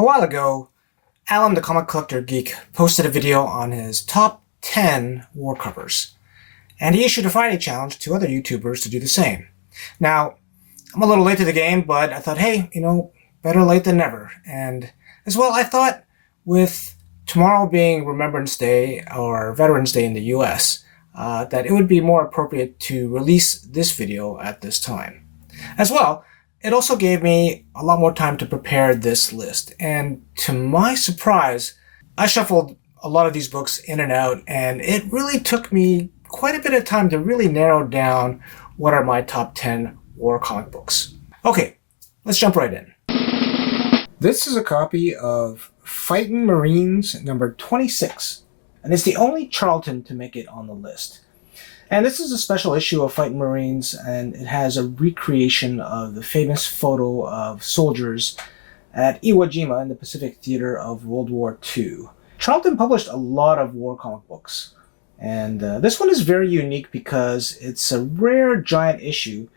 A while ago, Alan the Comic Collector Geek posted a video on his top 10 war covers, and he issued a Friday challenge to other YouTubers to do the same. Now, I'm a little late to the game, but I thought, hey, better late than never. And as well, I thought with tomorrow being Remembrance Day or Veterans Day in the US, that it would be more appropriate to release this video at this time. As well, it also gave me a lot more time to prepare this list, and to my surprise, I shuffled a lot of these books in and out, and it really took me quite a bit of time to really narrow down what are my top 10 war comic books. Okay, let's jump right in. This is a copy of Fightin Marines number 26, and it's the only Charlton to make it on the list. And this is a special issue of Fightin Marines, and it has a recreation of the famous photo of soldiers at Iwo Jima in the Pacific Theater of World War II. Charlton published a lot of war comic books, and this one is very unique because it's a rare giant issue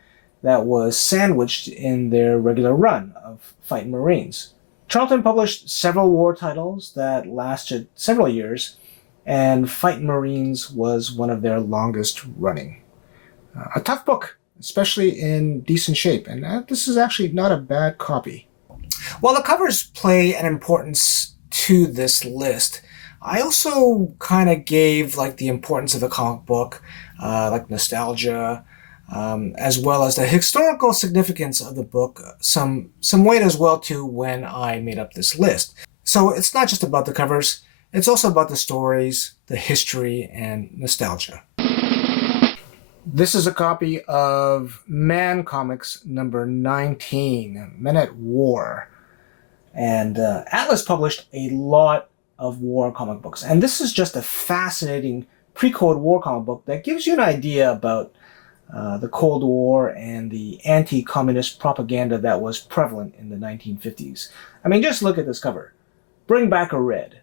that was sandwiched in their regular run of Fightin Marines. Charlton published several war titles that lasted several years, and Fightin Marines was one of their longest running. A tough book, especially in decent shape, and this is actually not a bad copy. While the covers play an importance to this list, I also kind of gave the importance of the comic book, like nostalgia, as well as the historical significance of the book, some weight as well too when I made up this list. So it's not just about the covers, it's also about the stories, the history, and nostalgia. This is a copy of Man Comics number 19, Men at War. And Atlas published a lot of war comic books. And this is just a fascinating pre-Cold War comic book that gives you an idea about the Cold War and the anti-communist propaganda that was prevalent in the 1950s. I mean, just look at this cover. Bring back a red.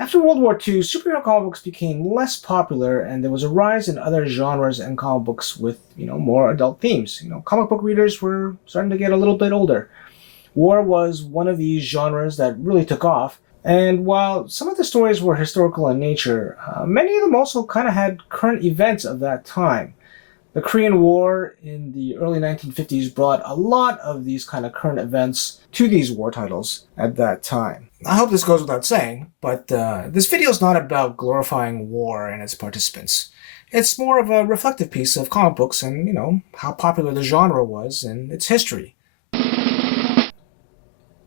After World War II, superhero comic books became less popular, and there was a rise in other genres and comic books with, more adult themes. Comic book readers were starting to get a little bit older. War was one of these genres that really took off, and while some of the stories were historical in nature, many of them also kind of had current events of that time. The Korean War in the early 1950s brought a lot of these kind of current events to these war titles at that time. I hope this goes without saying, but this video is not about glorifying war and its participants. It's more of a reflective piece of comic books and, how popular the genre was and its history.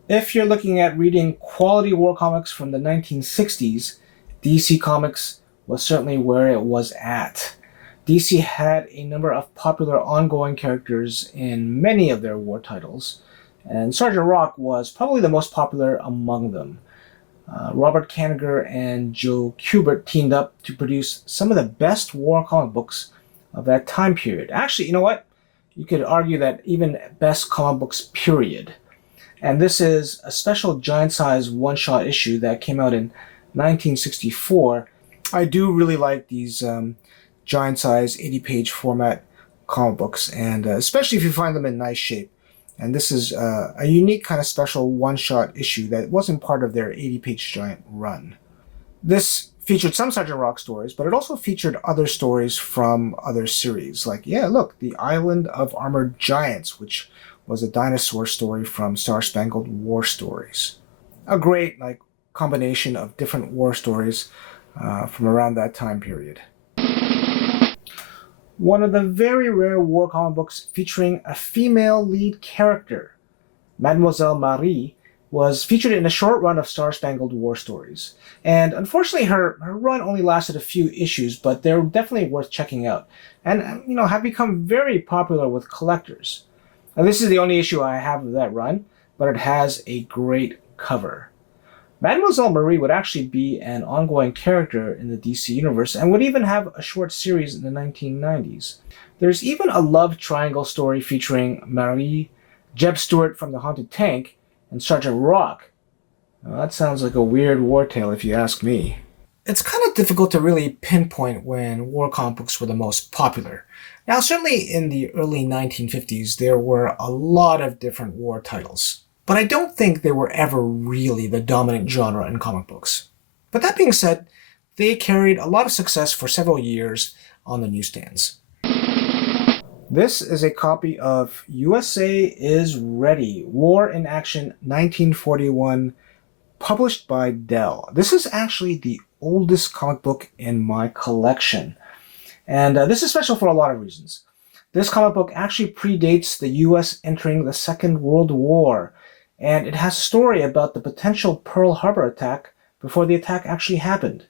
If you're looking at reading quality war comics from the 1960s, DC Comics was certainly where it was at. DC had a number of popular ongoing characters in many of their war titles, and Sergeant Rock was probably the most popular among them. Robert Kanigher and Joe Kubert teamed up to produce some of the best war comic books of that time period. Actually, you know what? You could argue that even best comic books, period. And this is a special giant-size one-shot issue that came out in 1964. I do really like these giant-size 80-page format comic books, and especially if you find them in nice shape. And this is a unique kind of special one-shot issue that wasn't part of their 80-page giant run. This featured some Sergeant Rock stories, but it also featured other stories from other series, like, The Island of Armored Giants, which was a dinosaur story from Spangled War Stories. A great combination of different war stories from around that time period. One of the very rare war comic books featuring a female lead character, Mademoiselle Marie, was featured in a short run of Star-Spangled War Stories. And unfortunately, her run only lasted a few issues, but they're definitely worth checking out, and have become very popular with collectors. Now, this is the only issue I have of that run, but it has a great cover. Mademoiselle Marie would actually be an ongoing character in the DC universe and would even have a short series in the 1990s. There's even a love triangle story featuring Marie, Jeb Stewart from the Haunted Tank, and Sergeant Rock. Now, that sounds like a weird war tale if you ask me. It's kind of difficult to really pinpoint when war comic books were the most popular. Now, certainly in the early 1950s, there were a lot of different war titles. but I don't think they were ever really the dominant genre in comic books. But that being said, they carried a lot of success for several years on the newsstands. This is a copy of USA is Ready, War in Action 1941, published by Dell. This is actually the oldest comic book in my collection. And this is special for a lot of reasons. This comic book actually predates the US entering the Second World War, and it has a story about the potential Pearl Harbor attack before the attack actually happened.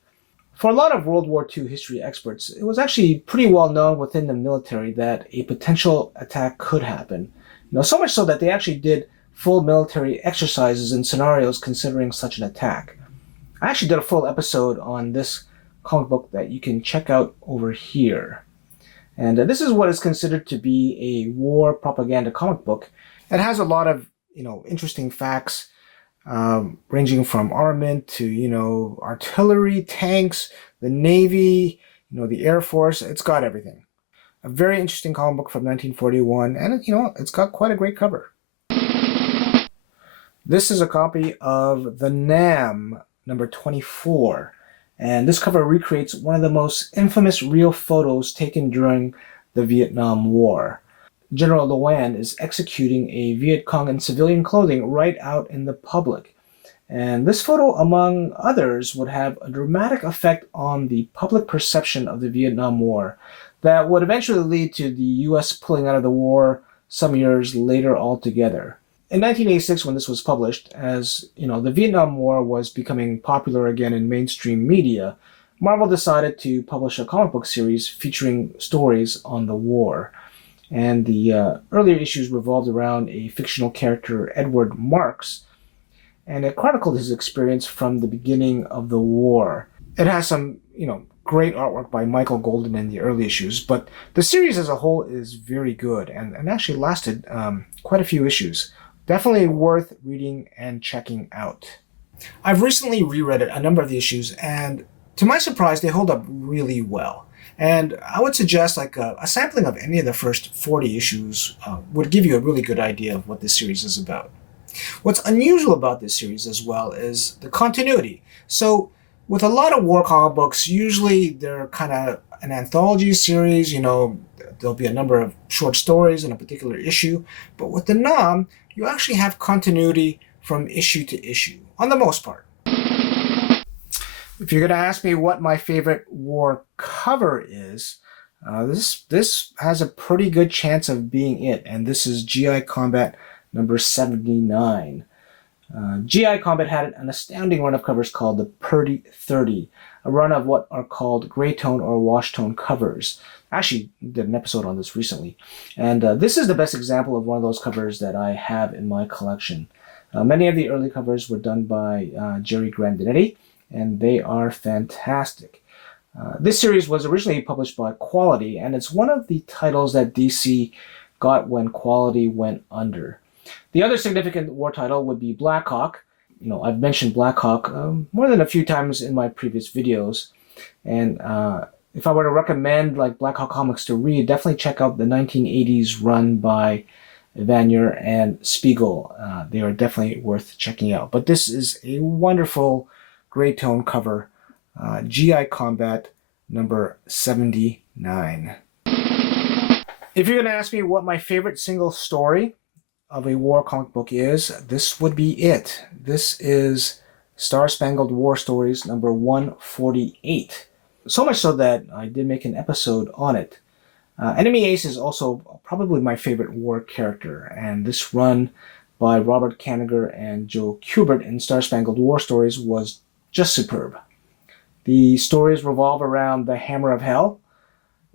For a lot of World War II history experts, it was actually pretty well known within the military that a potential attack could happen. So much so that they actually did full military exercises and scenarios considering such an attack. I actually did a full episode on this comic book that you can check out over here. And this is what is considered to be a war propaganda comic book. It has a lot of interesting facts, ranging from armament to artillery, tanks, the Navy, the Air Force. It's got everything. A very interesting comic book from 1941, and it's got quite a great cover. This is a copy of The Nam, number 24, and this cover recreates one of the most infamous real photos taken during the Vietnam War. General Loan is executing a Viet Cong in civilian clothing right out in the public. And this photo, among others, would have a dramatic effect on the public perception of the Vietnam War that would eventually lead to the US pulling out of the war some years later altogether. In 1986, when this was published, as the Vietnam War was becoming popular again in mainstream media, Marvel decided to publish a comic book series featuring stories on the war. And the earlier issues revolved around a fictional character, Edward Marks, and it chronicled his experience from the beginning of the war. It has some, great artwork by Michael Golden in the early issues, but the series as a whole is very good and actually lasted quite a few issues. Definitely worth reading and checking out. I've recently reread a number of the issues, and to my surprise, they hold up really well. And I would suggest a sampling of any of the first 40 issues would give you a really good idea of what this series is about. What's unusual about this series as well is the continuity. So with a lot of war comic books, usually they're kind of an anthology series, there'll be a number of short stories in a particular issue. But with the Nam, you actually have continuity from issue to issue, on the most part. If you're going to ask me what my favorite war cover is, this has a pretty good chance of being it, and this is GI Combat number 79. GI Combat had an astounding run of covers called the Purdy 30, a run of what are called gray tone or wash tone covers. I actually did an episode on this recently, and this is the best example of one of those covers that I have in my collection. Many of the early covers were done by Jerry Grandinetti, and they are fantastic. This series was originally published by Quality, and it's one of the titles that DC got when Quality went under. The other significant war title would be Black Hawk. I've mentioned Black Hawk more than a few times in my previous videos, and if I were to recommend Black Hawk comics to read, definitely check out the 1980s run by Vanier and Spiegel. They are definitely worth checking out. But this is a wonderful gray tone cover, GI Combat number 79. If you're going to ask me what my favorite single story of a war comic book is, this would be it. This is Star Spangled War Stories number 148. So much so that I did make an episode on it. Enemy Ace is also probably my favorite war character, and this run by Robert Kanigher and Joe Kubert in Star Spangled War Stories was just superb. The stories revolve around the Hammer of Hell,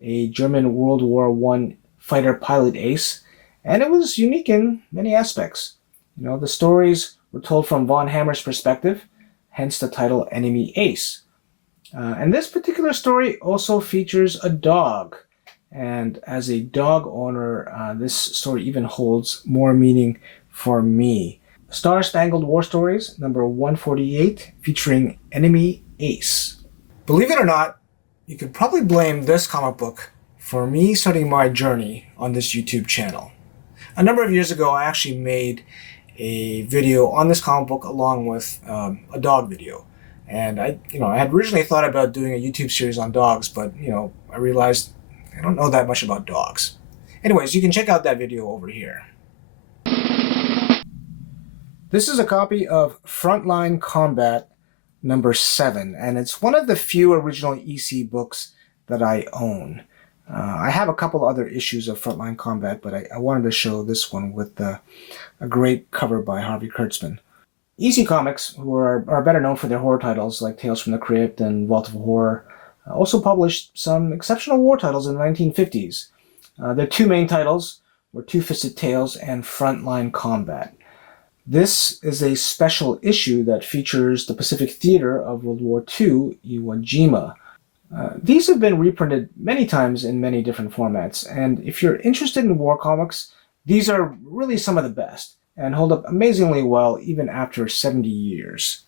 a German World War I fighter pilot ace, and it was unique in many aspects. The stories were told from Von Hammer's perspective, hence the title Enemy Ace. And this particular story also features a dog. And as a dog owner, this story even holds more meaning for me. Star Spangled War Stories, number 148, featuring Enemy Ace. Believe it or not, you could probably blame this comic book for me starting my journey on this YouTube channel. A number of years ago, I actually made a video on this comic book along with a dog video. And I had originally thought about doing a YouTube series on dogs, but I realized I don't know that much about dogs. Anyways, you can check out that video over here. This is a copy of Frontline Combat number 7, and it's one of the few original EC books that I own. I have a couple other issues of Frontline Combat, but I wanted to show this one with a great cover by Harvey Kurtzman. EC Comics, who are better known for their horror titles like Tales from the Crypt and Vault of Horror, also published some exceptional war titles in the 1950s. Their two main titles were Two-Fisted Tales and Frontline Combat. This is a special issue that features the Pacific Theater of World War II, Iwo Jima. These have been reprinted many times in many different formats, and if you're interested in war comics, these are really some of the best, and hold up amazingly well even after 70 years.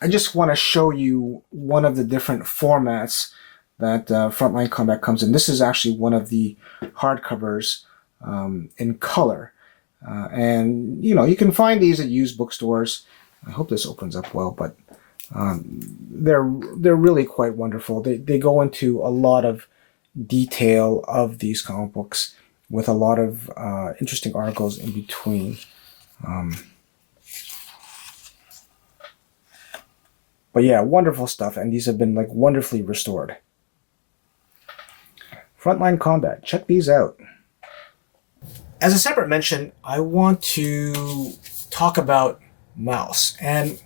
I just want to show you one of the different formats that Frontline Combat comes in. This is actually one of the hardcovers in color. And you can find these at used bookstores. I hope this opens up well, but they're really quite wonderful. They go into a lot of detail of these comic books with a lot of interesting articles in between. But yeah, wonderful stuff, and these have been wonderfully restored. Frontline Combat, check these out. As a separate mention, I want to talk about Mouse. And,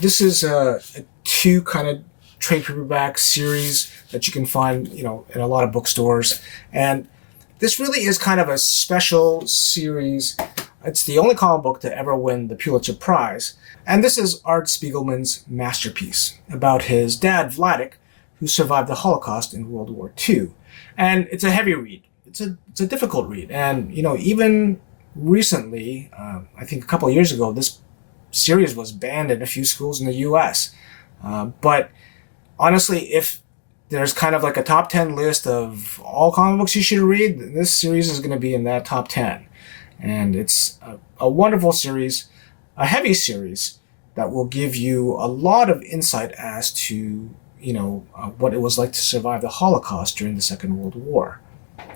this is a two kind of trade paperback series that you can find, in a lot of bookstores. And this really is kind of a special series. It's the only comic book to ever win the Pulitzer Prize. And this is Art Spiegelman's masterpiece about his dad, Vladek, who survived the Holocaust in World War II. And it's a heavy read. It's a difficult read, and even recently, I think a couple of years ago, this series was banned in a few schools in the U.S. But honestly, if there's kind of a top 10 list of all comic books you should read, this series is going to be in that top 10. And it's a wonderful series, a heavy series that will give you a lot of insight as to what it was like to survive the Holocaust during the Second World War.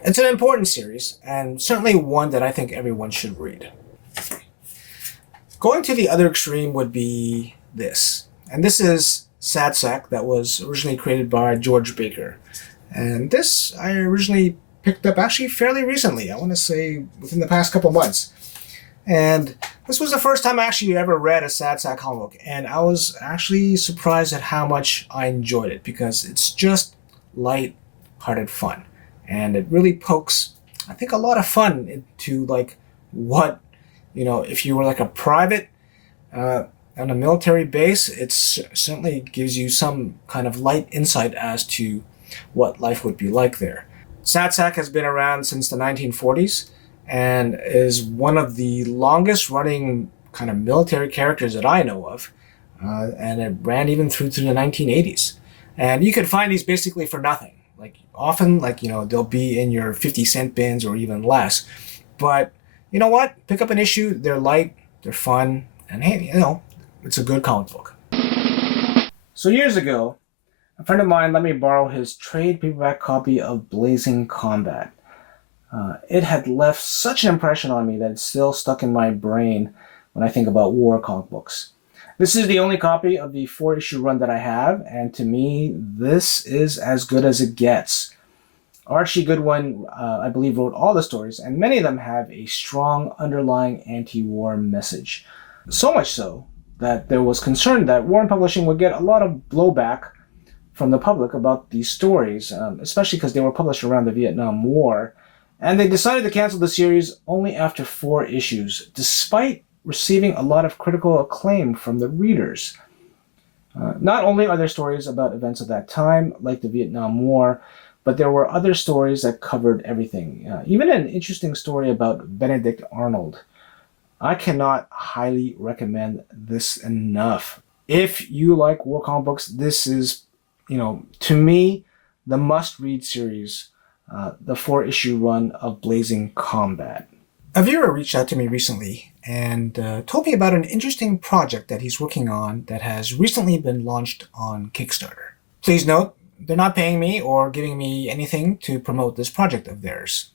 It's an important series, and certainly one that I think everyone should read. Going to the other extreme would be this. And this is Sad Sack, that was originally created by George Baker. And this I originally picked up actually fairly recently. I want to say within the past couple months. And this was the first time I actually ever read a Sad Sack comic book. And I was actually surprised at how much I enjoyed it, because it's just light-hearted fun. And it really pokes, I think, a lot of fun into what, if you were a private on a military base, it certainly gives you some kind of light insight as to what life would be like there. Sad Sack has been around since the 1940s and is one of the longest running kind of military characters that I know of. And it ran even through to the 1980s. And you can find these basically for nothing. Often, they'll be in your 50-cent bins or even less. But you know what? Pick up an issue. They're light, they're fun, and hey, it's a good comic book. So years ago, a friend of mine let me borrow his trade paperback copy of Blazing Combat. It had left such an impression on me that it's still stuck in my brain when I think about war comic books. This is the only copy of the 4-issue run that I have, and to me, this is as good as it gets. Archie Goodwin, I believe, wrote all the stories, and many of them have a strong underlying anti-war message. So much so that there was concern that Warren Publishing would get a lot of blowback from the public about these stories, especially because they were published around the Vietnam War, and they decided to cancel the series only after 4 issues, despite receiving a lot of critical acclaim from the readers. Not only are there stories about events of that time, like the Vietnam War, but there were other stories that covered everything. Even an interesting story about Benedict Arnold. I cannot highly recommend this enough. If you like war comic books, this is, to me, the must-read series, the 4-issue run of Blazing Combat. A viewer reached out to me recently and told me about an interesting project that he's working on that has recently been launched on Kickstarter. Please note, they're not paying me or giving me anything to promote this project of theirs.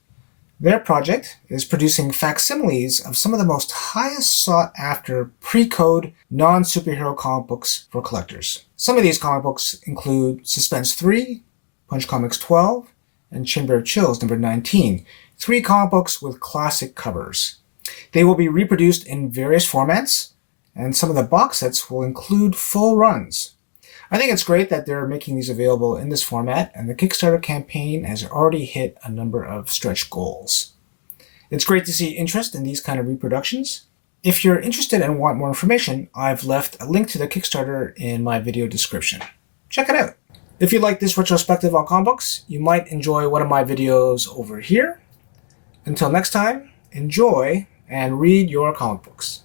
Their project is producing facsimiles of some of the most highest sought after pre-code non-superhero comic books for collectors. Some of these comic books include Suspense 3, Punch Comics 12, and Chinbear Chills number 19, 3 comic books with classic covers. They will be reproduced in various formats, and some of the box sets will include full runs. I think it's great that they're making these available in this format, and the Kickstarter campaign has already hit a number of stretch goals. It's great to see interest in these kind of reproductions. If you're interested and want more information, I've left a link to the Kickstarter in my video description. Check it out. If you like this retrospective on comic books, you might enjoy one of my videos over here. Until next time, enjoy and read your comic books.